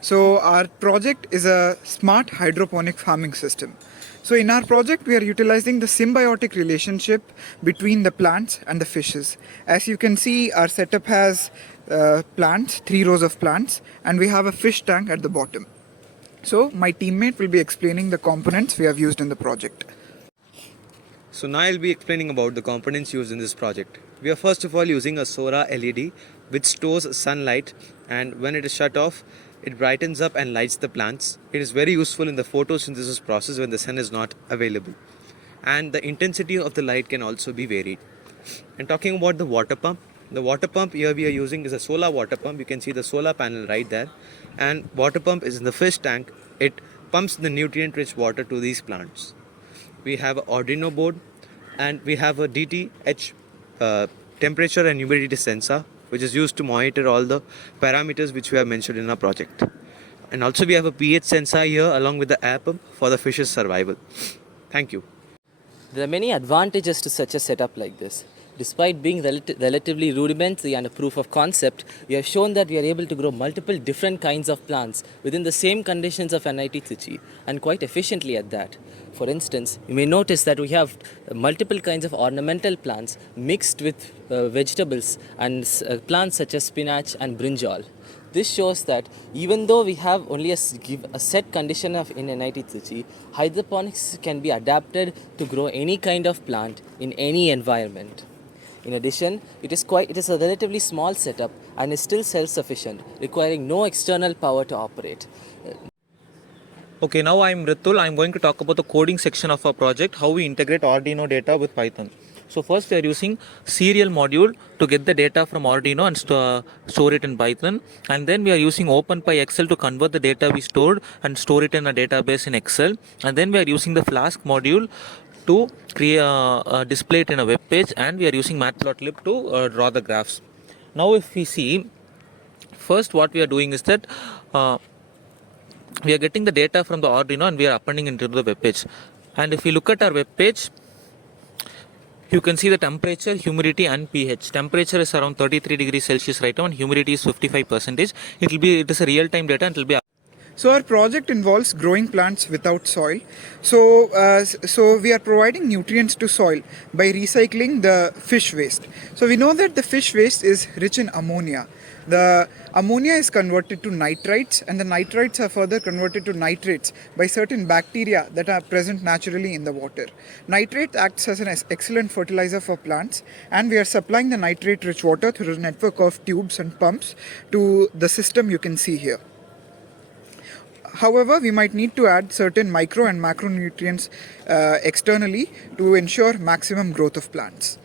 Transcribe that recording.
So our project is a smart hydroponic farming system. So in our project, we are utilizing the symbiotic relationship between the plants and the fishes. As you can see, our setup has plants, 3 rows of plants, and we have a fish tank at the bottom. So my teammate will be explaining the components we have used in the project. So now I'll be explaining about the components used in this project. We are first of all using a solar LED which stores sunlight, and when it is shut off, it brightens up and lights the plants. It is very useful in the photosynthesis process when the sun is not available. And the intensity of the light can also be varied. And talking about the water pump here we are using is a solar water pump. You can see the solar panel right there. And water pump is in the fish tank. It pumps the nutrient rich water to these plants. We have an Arduino board, and we have a DTH temperature and humidity sensor which is used to monitor all the parameters which we have mentioned in our project. And also we have a pH sensor here along with the app for the fish's survival. Thank you. There are many advantages to such a setup like this. Despite being relatively rudimentary and a proof of concept, we have shown that we are able to grow multiple different kinds of plants within the same conditions of NIT Trichy, and quite efficiently at that. For instance, you may notice that we have multiple kinds of ornamental plants mixed with vegetables and plants such as spinach and brinjal. This shows that even though we have only a set condition of in NIT Trichy, hydroponics can be adapted to grow any kind of plant in any environment. In addition, it is a relatively small setup and is still self-sufficient, requiring no external power to operate. Okay, now I'm Ritul. I'm going to talk about the coding section of our project, how we integrate Arduino data with Python. So first we are using serial module to get the data from Arduino and store it in Python, and then we are using OpenPyXL to convert the data we stored and store it in a database in Excel, and then we are using the Flask module to create display it in a web page, and we are using matplotlib to draw the graphs. Now if we see, first what we are doing is that we are getting the data from the Arduino and we are appending into the web page. And if we look at our web page, you can see the temperature, humidity and pH. Temperature is around 33 degrees Celsius right now, and humidity is 55%. It is a real-time data, and it will be. So our project involves growing plants without soil. So we are providing nutrients to soil by recycling the fish waste. So we know that the fish waste is rich in ammonia. The ammonia is converted to nitrites, and the nitrites are further converted to nitrates by certain bacteria that are present naturally in the water. Nitrate acts as an excellent fertilizer for plants, and we are supplying the nitrate-rich water through a network of tubes and pumps to the system you can see here. However, we might need to add certain micro and macronutrients externally to ensure maximum growth of plants.